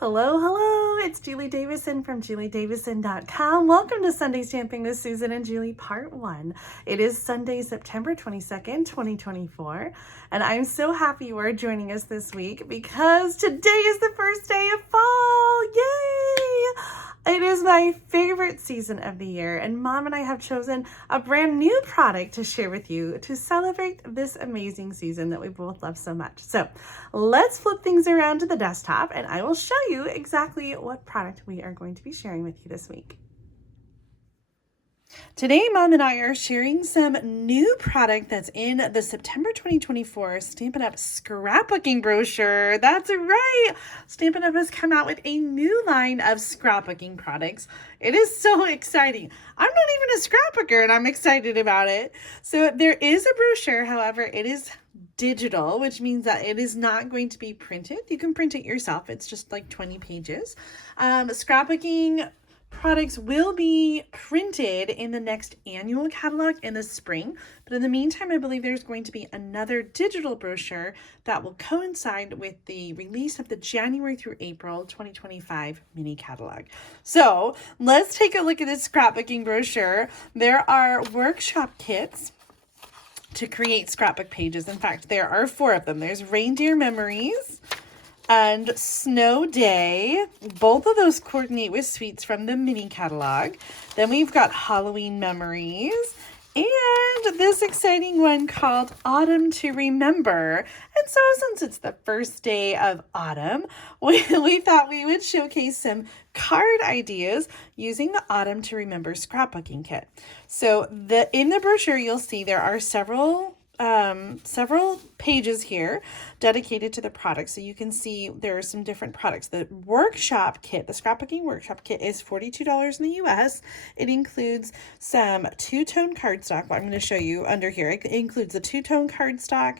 Hello, hello, it's Julie Davison from juliedavison.com. Welcome to Sunday Stamping with Susan and Julie Part 1. It is Sunday, September 22nd, 2024, and I'm so happy you are joining us this week because today is the first day of fall. Yay! It is my favorite season of the year, and Mom and I have chosen a brand new product to share with you to celebrate this amazing season that we both love so much. So let's flip things around to the desktop and I will show you exactly what product we are going to be sharing with you this week. Today, Mom and I are sharing some new product that's in the September 2024 Stampin' Up! Scrapbooking brochure. That's right! Stampin' Up! Has come out with a new line of scrapbooking products. It is so exciting. I'm not even a scrapbooker and I'm excited about it. So there is a brochure, however, it is digital, which means that it is not going to be printed. You can print it yourself. It's just like 20 pages. Scrapbooking products will be printed in the next annual catalog in the spring, but in the meantime, I believe there's going to be another digital brochure that will coincide with the release of the January through April 2025 mini catalog. So let's take a look at this scrapbooking brochure. There are workshop kits to create scrapbook pages. In fact, there are 4 of them. There's Reindeer Memories and Snow Day. Both of those coordinate with sweets from the mini catalog. Then we've got Halloween Memories and this exciting one called Autumn to Remember. And so since it's the first day of autumn, we thought we would showcase some card ideas using the Autumn to Remember scrapbooking kit. So in the brochure, you'll see there are several pages here dedicated to the product. So you can see there are some different products. The workshop kit, the scrapbooking workshop kit is $42 in the US. It includes some two-tone cardstock. I'm going to show you under here. It includes the two-tone cardstock,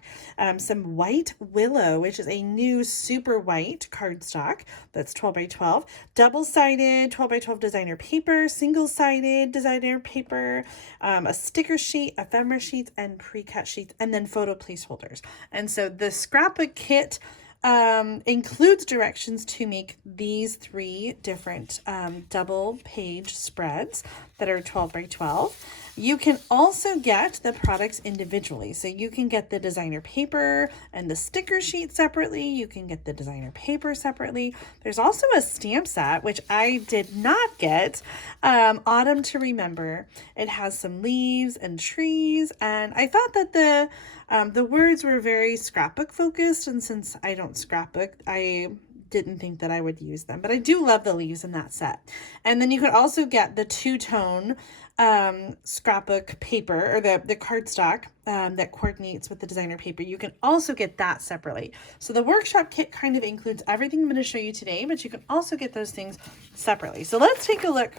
some white willow, which is a new super white cardstock. That's 12 by 12, double-sided 12 by 12 designer paper, single-sided designer paper, a sticker sheet, ephemera sheets, and pre-cut sheets, and then photo placeholders. And so the scrapbook kit includes directions to make these 3 different double page spreads that are 12 by 12. You can also get the products individually. So you can get the designer paper and the sticker sheet separately. You can get the designer paper separately. There's also a stamp set, which I did not get, Autumn to Remember. It has some leaves and trees, and I thought that the words were very scrapbook focused, and since I don't scrapbook, I didn't think that I would use them, but I do love the leaves in that set. And then you could also get the two-tone scrapbook paper, or the cardstock that coordinates with the designer paper. You can also get that separately. So the workshop kit kind of includes everything I'm going to show you today, but you can also get those things separately. So let's take a look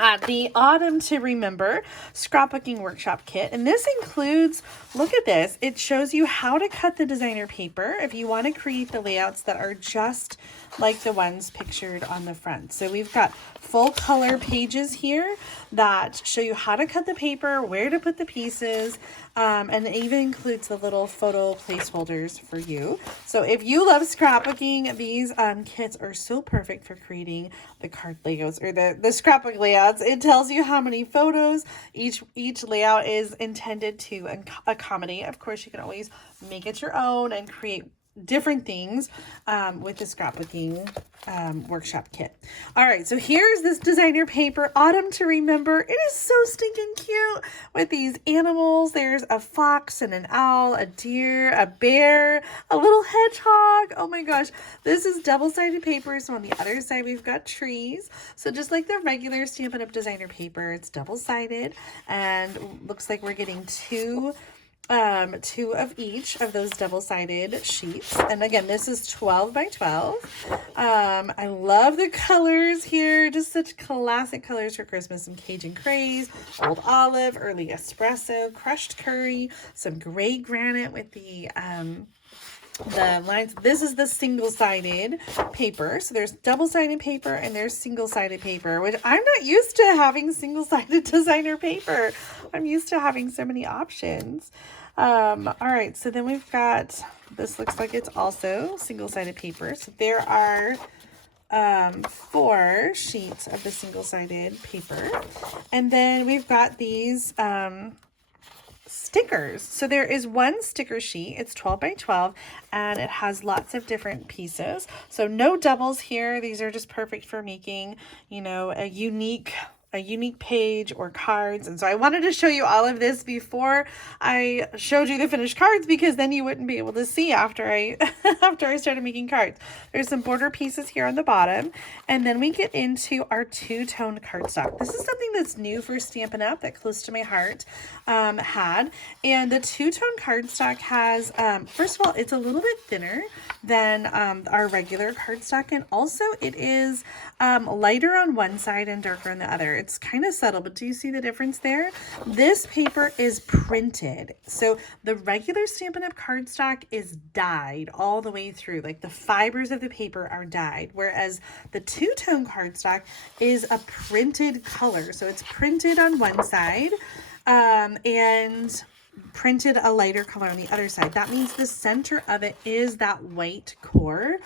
at the Autumn to Remember scrapbooking workshop kit. And this includes, look at this, it shows you how to cut the designer paper if you want to create the layouts that are just like the ones pictured on the front. So we've got full color pages here that show you how to cut the paper, where to put the pieces, and it even includes the little photo placeholders for you. So if you love scrapbooking, these kits are so perfect for creating the card layouts, or the scrapbook layouts. It tells you how many photos each layout is intended to accommodate. Of course, you can always make it your own and create different things with the scrapbooking workshop kit. All right, so here's this designer paper, Autumn to Remember. It is so stinking cute with these animals. There's a fox and an owl, a deer, a bear, a little hedgehog. Oh my gosh, this is double-sided paper. So on the other side, we've got trees. So just like the regular Stampin' Up! Designer paper, it's double-sided, and looks like we're getting two of each of those double-sided sheets. And again, this is 12 by 12. I love the colors here, just such classic colors for Christmas. Some Cajun Craze, Old Olive, Early Espresso, Crushed Curry, some gray granite with the lines. This is the single-sided paper. So there's double-sided paper and there's single-sided paper, which I'm not used to having single-sided designer paper. I'm used to having so many options. All right, so then we've got, this looks like it's also single-sided paper. So there are 4 sheets of the single-sided paper. And then we've got these stickers. So there is one sticker sheet. It's 12 by 12 and it has lots of different pieces. So no doubles here. These are just perfect for making, you know, a unique page or cards. And so I wanted to show you all of this before I showed you the finished cards, because then you wouldn't be able to see after I after I started making cards. There's some border pieces here on the bottom, and then we get into our two-tone cardstock. This is something that's new for Stampin' Up! That Close to My Heart had. And the two-tone cardstock has, first of all, it's a little bit thinner than our regular cardstock, and also it is lighter on one side and darker on the other. It's kind of subtle, but do you see the difference there? This paper is printed. So the regular Stampin' Up! Cardstock is dyed all the way through. Like the fibers of the paper are dyed, whereas the two-tone cardstock is a printed color. So it's printed on one side and printed a lighter color on the other side. That means the center of it is that white core,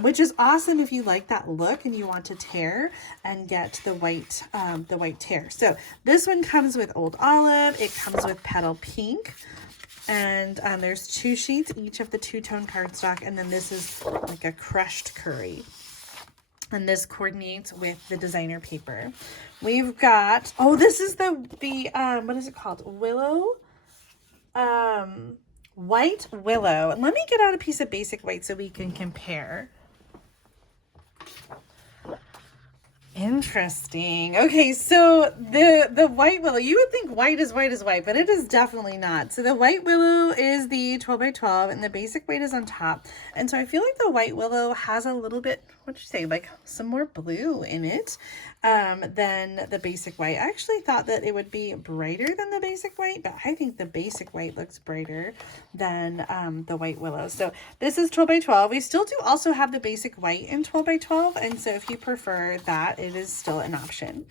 which is awesome if you like that look and you want to tear and get the white tear. So this one comes with Old Olive. It comes with Petal Pink. And there's 2 sheets each of the two-tone cardstock, and then this is like a crushed curry. And this coordinates with the designer paper. We've got, oh, this is the what is it called? Willow? White Willow. And let me get out a piece of basic white so we can compare. Interesting. Okay, so the white willow, you would think white is white, but it is definitely not. So the white willow is the 12 by 12 and the basic white is on top. And so I feel like the white willow has a little bit, what'd you say, like some more blue in it than the basic white. I actually thought that it would be brighter than the basic white, but I think the basic white looks brighter than the white willow. So this is 12 by 12. We still do also have the basic white in 12 by 12. And so if you prefer that, it is still an option.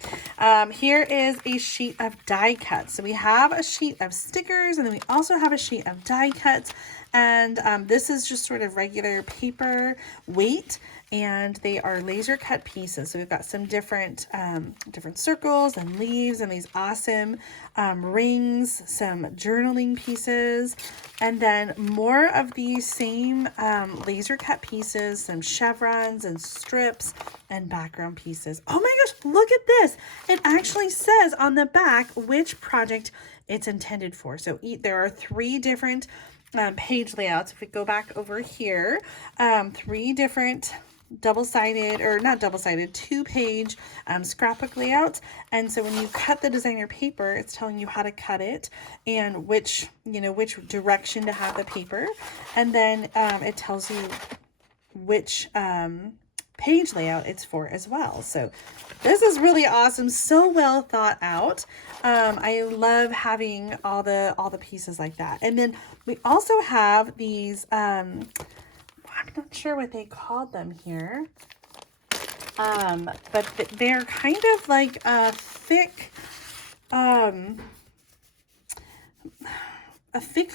Here is a sheet of die cuts. So we have a sheet of stickers, and then we also have a sheet of die cuts. And this is just sort of regular paper weight, and they are laser cut pieces. So we've got some different circles and leaves and these awesome rings, some journaling pieces, and then more of these same laser cut pieces, some chevrons and strips and background pieces. Oh my gosh, look at this. It actually says on the back which project it's intended for. So there are 3 different page layouts. If we go back over here, 3 different double-sided, or not double-sided, 2-page scrapbook layouts. And so when you cut the designer paper, it's telling you how to cut it and which direction to have the paper. And then it tells you which page layout it's for as well. So this is really awesome. So well thought out. I love having all the pieces like that. And then we also have these, I'm not sure what they called them here. But they're kind of like a thick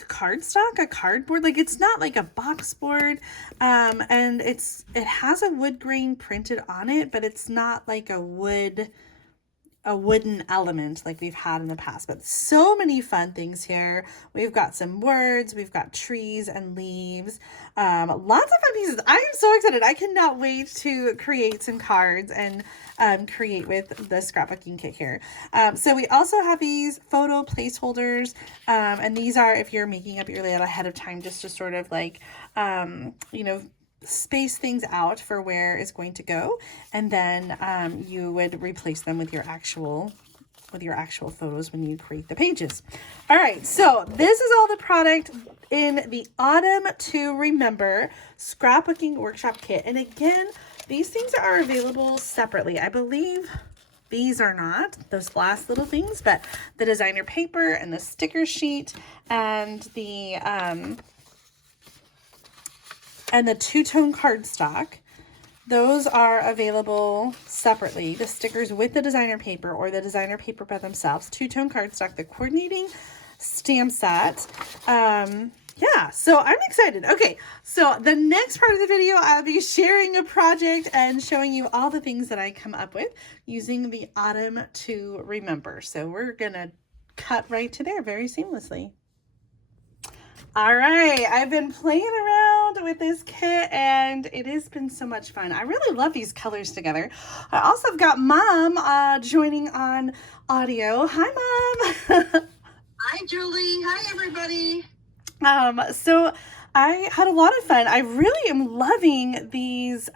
cardstock, a cardboard. Like it's not like a box board, and it has a wood grain printed on it, but it's not like a wooden element like we've had in the past. But so many fun things here. We've got some words, we've got trees and leaves, lots of fun pieces. I am so excited. I cannot wait to create some cards and create with the scrapbooking kit here. So we also have these photo placeholders, and these are if you're making up your layout ahead of time, just to sort of like space things out for where it's going to go, and then you would replace them with your actual photos when you create the pages. All right, so this is all the product in the Autumn to Remember Scrapbooking Workshop Kit. And again, these things are available separately. I believe these are not, those last little things, but the designer paper and the sticker sheet and the two-tone cardstock, those are available separately. The stickers with the designer paper or the designer paper by themselves, two-tone cardstock, the coordinating stamp set, Yeah, so I'm excited. Okay, so the next part of the video, I'll be sharing a project and showing you all the things that I come up with using the Autumn to Remember. So we're gonna cut right to there very seamlessly. All right, I've been playing around with this kit and it has been so much fun. I really love these colors together. I also have got Mom joining on audio. Hi, Mom. Hi, Julie. Hi, everybody. So I had a lot of fun. I really am loving these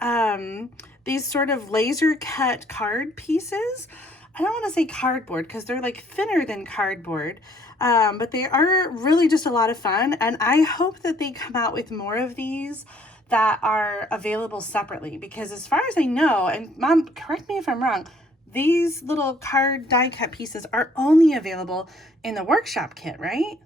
sort of laser cut card pieces. I don't want to say cardboard because they're like thinner than cardboard, but they are really just a lot of fun. And I hope that they come out with more of these that are available separately, because as far as I know, and Mom, correct me if I'm wrong, these little card die cut pieces are only available in the workshop kit, right?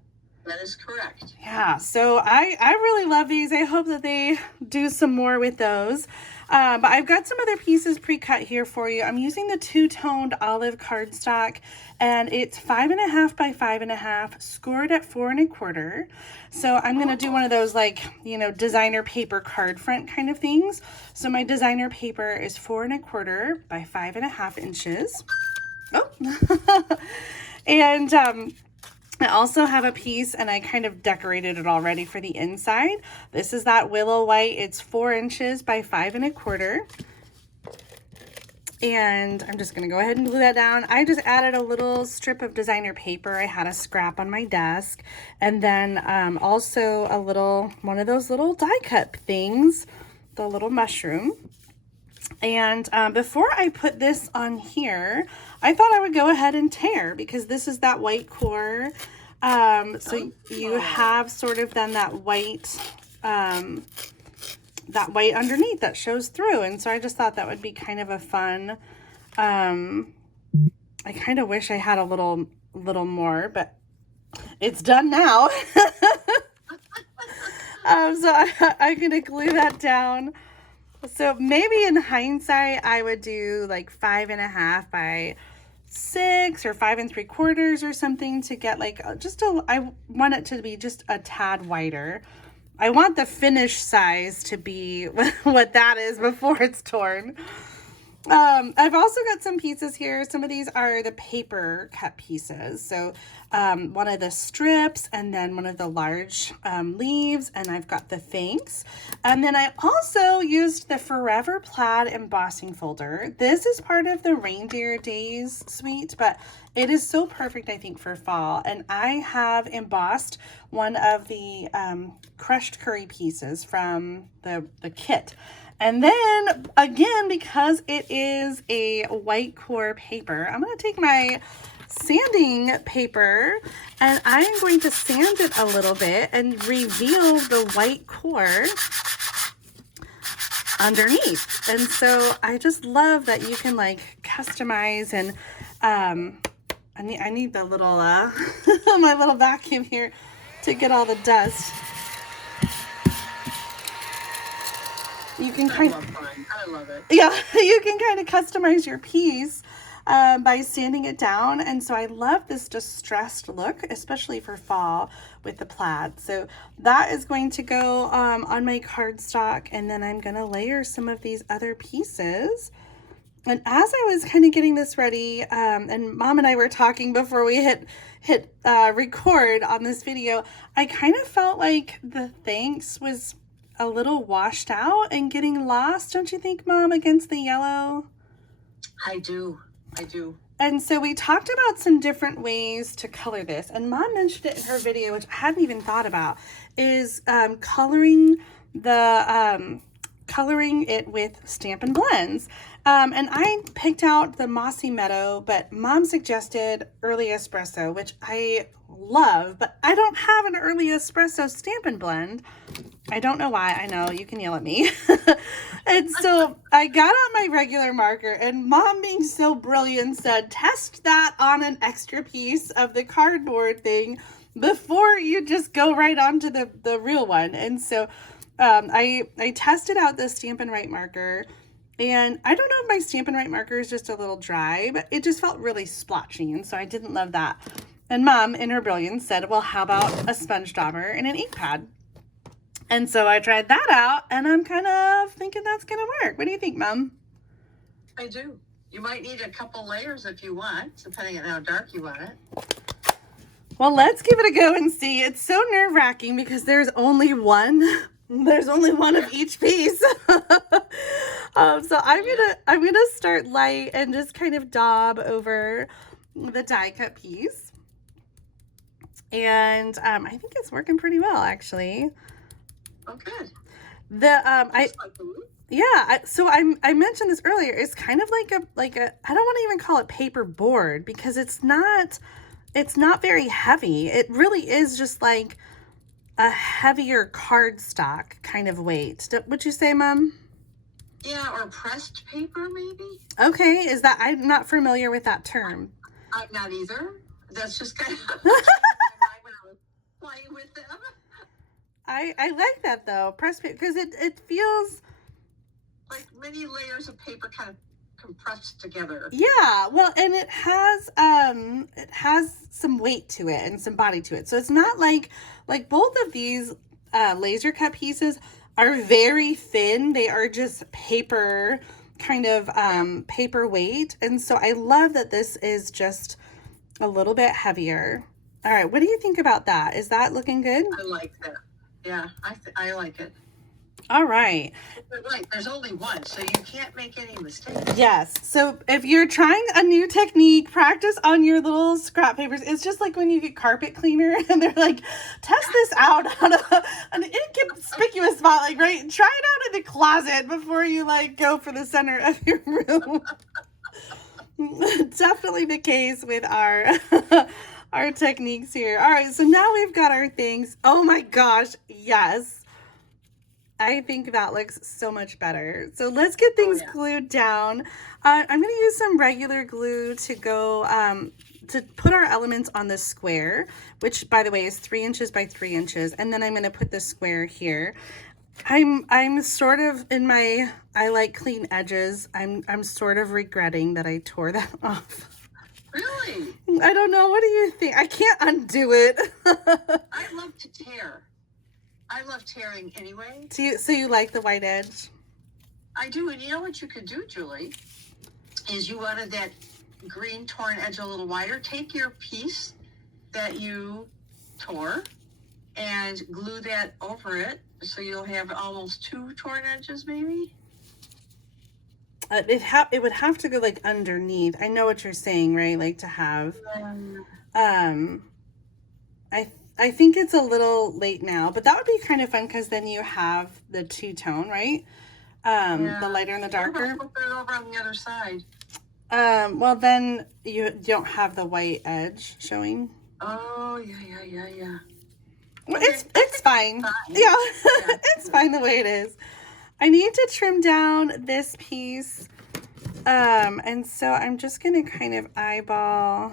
That is correct. Yeah, so I really love these. I hope that they do some more with those. But I've got some other pieces pre-cut here for you. I'm using the two-toned olive cardstock, and it's 5.5 by 5.5, scored at 4 1/4. So I'm gonna do one of those, like, you know, designer paper card front kind of things. So my designer paper is 4 1/4 by 5.5 inches. Oh, and I also have a piece, and I kind of decorated it already for the inside. This is that willow white. It's 4 inches by 5 1/4. And I'm just going to go ahead and glue that down. I just added a little strip of designer paper. I had a scrap on my desk. And then also one of those little die cut things, the little mushroom. And before I put this on here, I thought I would go ahead and tear, because this is that white core. So you have sort of then that white underneath that shows through. And so I just thought that would be kind of a fun, I kind of wish I had a little more, but it's done now. So I'm going to glue that down. So maybe in hindsight, I would do like 5.5 by 6 or 5 3/4 or something to get like I want it to be just a tad wider. I want the finished size to be what that is before it's torn. I've also got some pieces here. Some of these are the paper cut pieces. So one of the strips, and then one of the large leaves, and I've got the thanks. And then I also used the Forever Plaid embossing folder. This is part of the Reindeer Days suite, but it is so perfect, I think, for fall. And I have embossed one of the crushed curry pieces from the kit. And then again, because it is a white core paper, I'm going to take my sanding paper and I'm going to sand it a little bit and reveal the white core underneath. And so I just love that you can like customize, and I need the little my little vacuum here to get all the dust. You can I love it. Yeah, you can kind of customize your piece by sanding it down. And so I love this distressed look, especially for fall with the plaid. So that is going to go on my cardstock, and then I'm going to layer some of these other pieces. And as I was kind of getting this ready, and Mom and I were talking before we hit record on this video, I kind of felt like the thanks was a little washed out and getting lost, don't you think, Mom, against the yellow? I do. And so we talked about some different ways to color this, and Mom mentioned it in her video, which I hadn't even thought about, is coloring it with Stampin' Blends. And I picked out the Mossy Meadow, but Mom suggested Early Espresso, which I love, but I don't have an Early Espresso Stampin' Blend. I don't know why. I know, you can yell at me. And so I got out my regular marker, and Mom, being so brilliant, said, test that on an extra piece of the cardboard thing before you just go right onto the real one. And so I tested out the Stampin' Right marker, and I don't know if my Stampin' Right marker is just a little dry, but it just felt really splotchy, and so I didn't love that. And Mom, in her brilliance, said, well, how about a sponge dauber and an ink pad? And so I tried that out, and I'm kind of thinking that's going to work. What do you think, Mom? I do. You might need a couple layers if you want, depending on how dark you want it. Well, let's give it a go and see. It's so nerve-wracking because there's only one. There's only one of each piece. So I'm gonna start light and just kind of daub over the die cut piece. And I think it's working pretty well, actually. Oh, good. So I mentioned this earlier. It's kind of like a I don't want to even call it paper board because it's not very heavy. It really is just like a heavier cardstock kind of weight. Would you say, Mom? Yeah, or pressed paper, maybe. Okay, I'm not familiar with that term. I'm not either. That's just kind of playing with them. I like that though, pressed paper, because it feels like many layers of paper kind of compressed together. Yeah, well, and it has some weight to it and some body to it. So it's not like both of these laser cut pieces are very thin. They are just paper, kind of paper weight. And so I love that this is just a little bit heavier. All right, what do you think about that? Is that looking good? I like that. Yeah, I like it. All right. Right, there's only one, so you can't make any mistakes. Yes. So if you're trying a new technique, practice on your little scrap papers. It's just like when you get carpet cleaner and they're like, test this out on an inconspicuous spot, like, right? Try it out in the closet before you like go for the center of your room. Definitely the case with our our techniques here. All right, so now we've got our things. Oh my gosh, yes. I think that looks so much better. So let's get things glued down. I'm going to use some regular glue to go to put our elements on the square, which by the way is 3 inches by 3 inches. And then I'm going to put the square here. I'm sort of in my, I like clean edges. I'm sort of regretting that I tore that off. Really? I don't know. What do you think? I can't undo it. I love to tear. I love tearing anyway. So you like the white edge? I do. And you know what you could do, Julie, is you wanted that green torn edge a little wider. Take your piece that you tore and glue that over it. So you'll have almost 2 torn edges, maybe. It would have to go like underneath. I know what you're saying, right? Like to have, I think it's a little late now, but that would be kind of fun because then you have the two-tone, right? The lighter and the darker. Put it over on the other side. Well, then you don't have the white edge showing. Oh, yeah. Well, it's fine. Yeah, it's fine the way it is. I need to trim down this piece. And so I'm just going to kind of eyeball.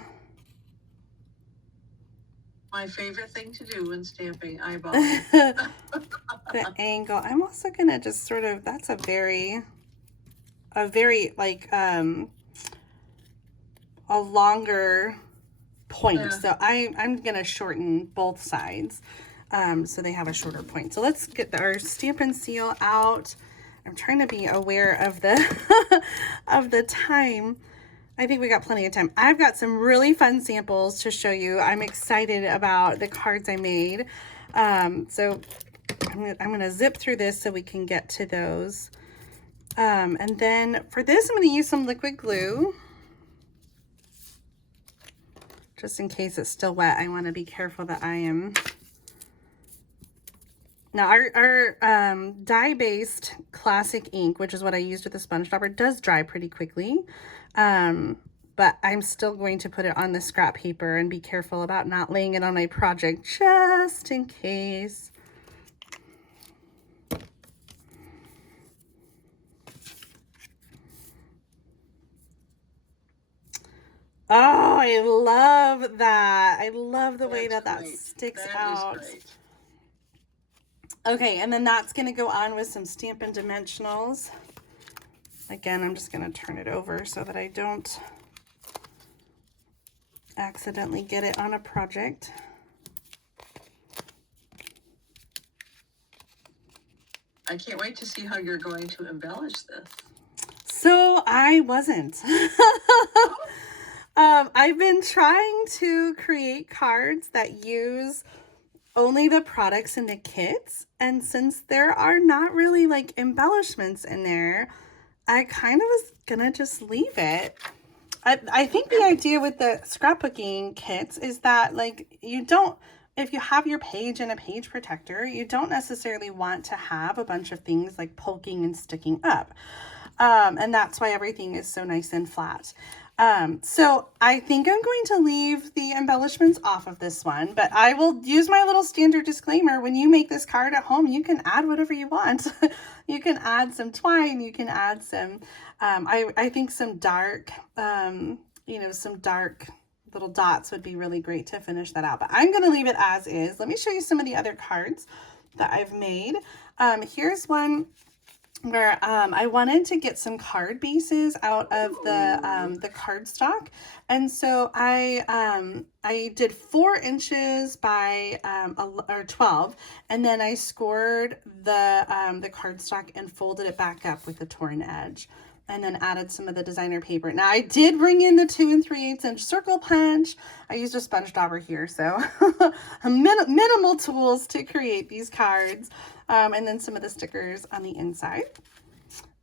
My favorite thing to do when stamping, eyeball. The angle. I'm also gonna just sort of, that's a very like a longer point. Yeah. So I'm gonna shorten both sides so they have a shorter point. So let's get our Stampin' Seal out. I'm trying to be aware of the of the time. I think we got plenty of time. I've got some really fun samples to show you. I'm excited about the cards I made. So I'm gonna zip through this so we can get to those. And then for this, I'm gonna use some liquid glue. Just in case it's still wet, I wanna be careful that I am. Now our dye-based classic ink, which is what I used with the sponge dauber, does dry pretty quickly. But I'm still going to put it on the scrap paper and be careful about not laying it on my project just in case. Oh, I love that. I love the way that sticks out. Okay, and then that's going to go on with some Stampin' Dimensionals. Again, I'm just going to turn it over so that I don't accidentally get it on a project. I can't wait to see how you're going to embellish this. So I wasn't. I've been trying to create cards that use only the products in the kits, and since there are not really like embellishments in there, I kind of was gonna just leave it. I think the idea with the scrapbooking kits is that like you don't, if you have your page in a page protector, you don't necessarily want to have a bunch of things like poking and sticking up. And that's why everything is so nice and flat. So I think I'm going to leave the embellishments off of this one, but I will use my little standard disclaimer. When you make this card at home, you can add whatever you want. You can add some twine, you can add some, I think some dark, some dark little dots would be really great to finish that out, but I'm going to leave it as is. Let me show you some of the other cards that I've made. Here's one where I wanted to get some card bases out of the cardstock, and so I did 4 inches by or 12, and then I scored the cardstock and folded it back up with the torn edge, and then added some of the designer paper. Now I did bring in the 2 3/8 inch circle punch. I used a sponge dauber here, so minimal tools to create these cards. And then some of the stickers on the inside.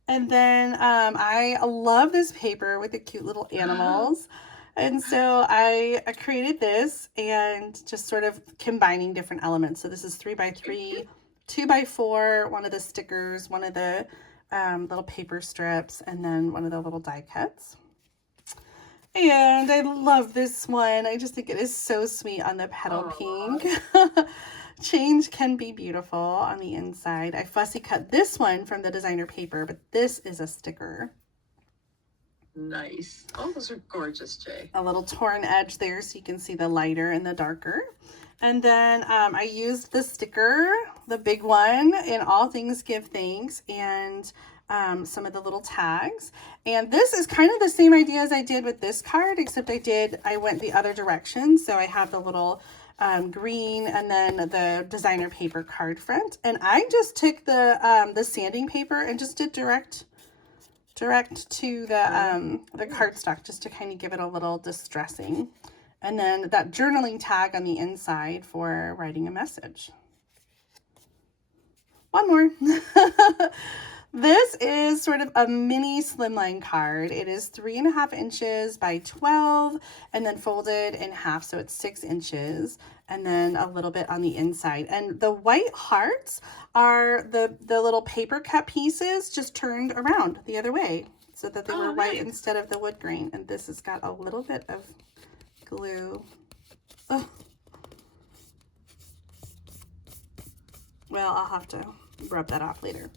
And then I love this paper with the cute little animals. And so I created this and just sort of combining different elements. So this is 3x3, 2x4, one of the stickers, one of the little paper strips, and then one of the little die cuts. And I love this one. I just think it is so sweet on the petal pink. Change can be beautiful on the inside. I fussy cut this one from the designer paper, but this is a sticker. Nice. Oh, those are gorgeous, Jay. A little torn edge there so you can see the lighter and the darker. And then I used the sticker, the big one, in All Things Give Thanks, and some of the little tags. And this is kind of the same idea as I did with this card, except I went the other direction. So I have the little green and then the designer paper card front, and I just took the sanding paper and just did direct to the cardstock, just to kind of give it a little distressing, and then that journaling tag on the inside for writing a message. One more. This is sort of a mini slimline card. It is 3.5 inches by 12 and then folded in half, so it's 6 inches, and then a little bit on the inside. And the white hearts are the little paper cut pieces just turned around the other way so that they were white instead of the wood grain. And this has got a little bit of glue. Oh. Well, I'll have to rub that off later.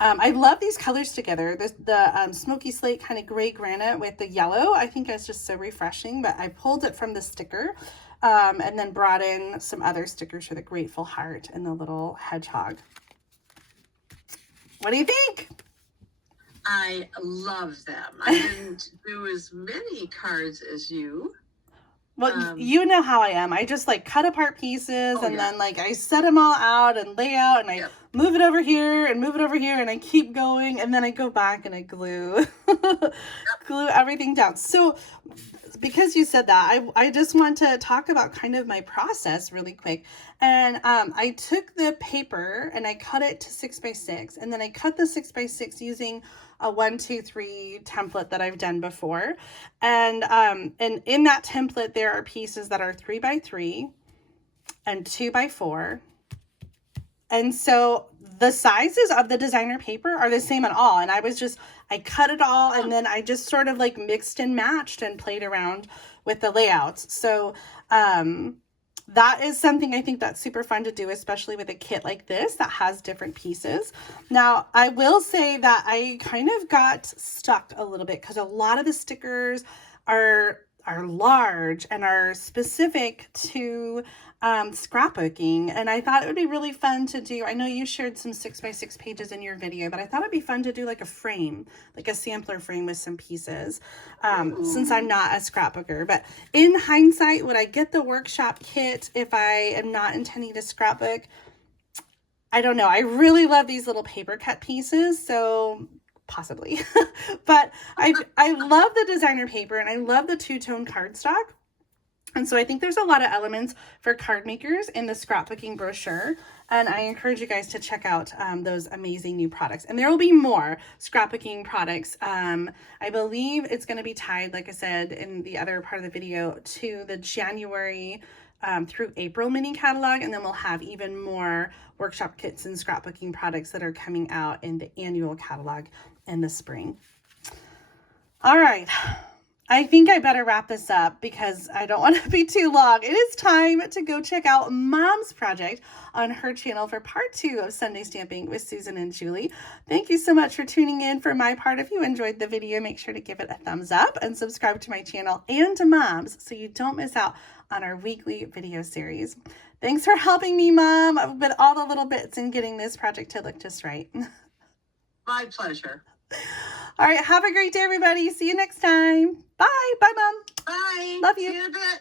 I love these colors together. The smoky slate kind of gray granite with the yellow. I think it's just so refreshing, but I pulled it from the sticker and then brought in some other stickers for the grateful heart and the little hedgehog. What do you think? I love them. I didn't do as many cards as you. Well, you know how I am. I just like cut apart pieces and then like I set them all out and lay out, and I move it over here and move it over here, and I keep going, and then I go back and I glue glue everything down. So because you said that, I just want to talk about kind of my process really quick. And I took the paper and I cut it to 6x6, and then I cut the 6x6 using a 1, 2, 3 template that I've done before. And in that template, there are pieces that are 3x3 and 2x4. And so the sizes of the designer paper are the same on all. And I cut it all, and then I just sort of like mixed and matched and played around with the layouts. So that is something I think that's super fun to do, especially with a kit like this that has different pieces. Now, I will say that I kind of got stuck a little bit because a lot of the stickers are large and are specific to scrapbooking, and I thought it would be really fun to do. I know you shared some 6x6 pages in your video, but I thought it'd be fun to do like a frame, like a sampler frame with some pieces, since I'm not a scrapbooker. But in hindsight, would I get the workshop kit if I am not intending to scrapbook? I don't know. I really love these little paper cut pieces, so possibly. But I love the designer paper, and I love the two-tone cardstock. And so I think there's a lot of elements for card makers in the scrapbooking brochure. And I encourage you guys to check out those amazing new products. And there will be more scrapbooking products. I believe it's going to be tied, like I said in the other part of the video, to the January through April mini catalog. And then we'll have even more workshop kits and scrapbooking products that are coming out in the annual catalog in the spring. All right. I think I better wrap this up because I don't want to be too long. It is time to go check out Mom's project on her channel for part 2 of Sunday Stamping with Susan and Julie. Thank you so much for tuning in. For my part, if you enjoyed the video, make sure to give it a thumbs up and subscribe to my channel and to Mom's so you don't miss out on our weekly video series. Thanks for helping me, Mom, with all the little bits and getting this project to look just right. My pleasure. All right, have a great day, everybody. See you next time. Bye. Bye, Mom. Bye. Love you. See you in a bit.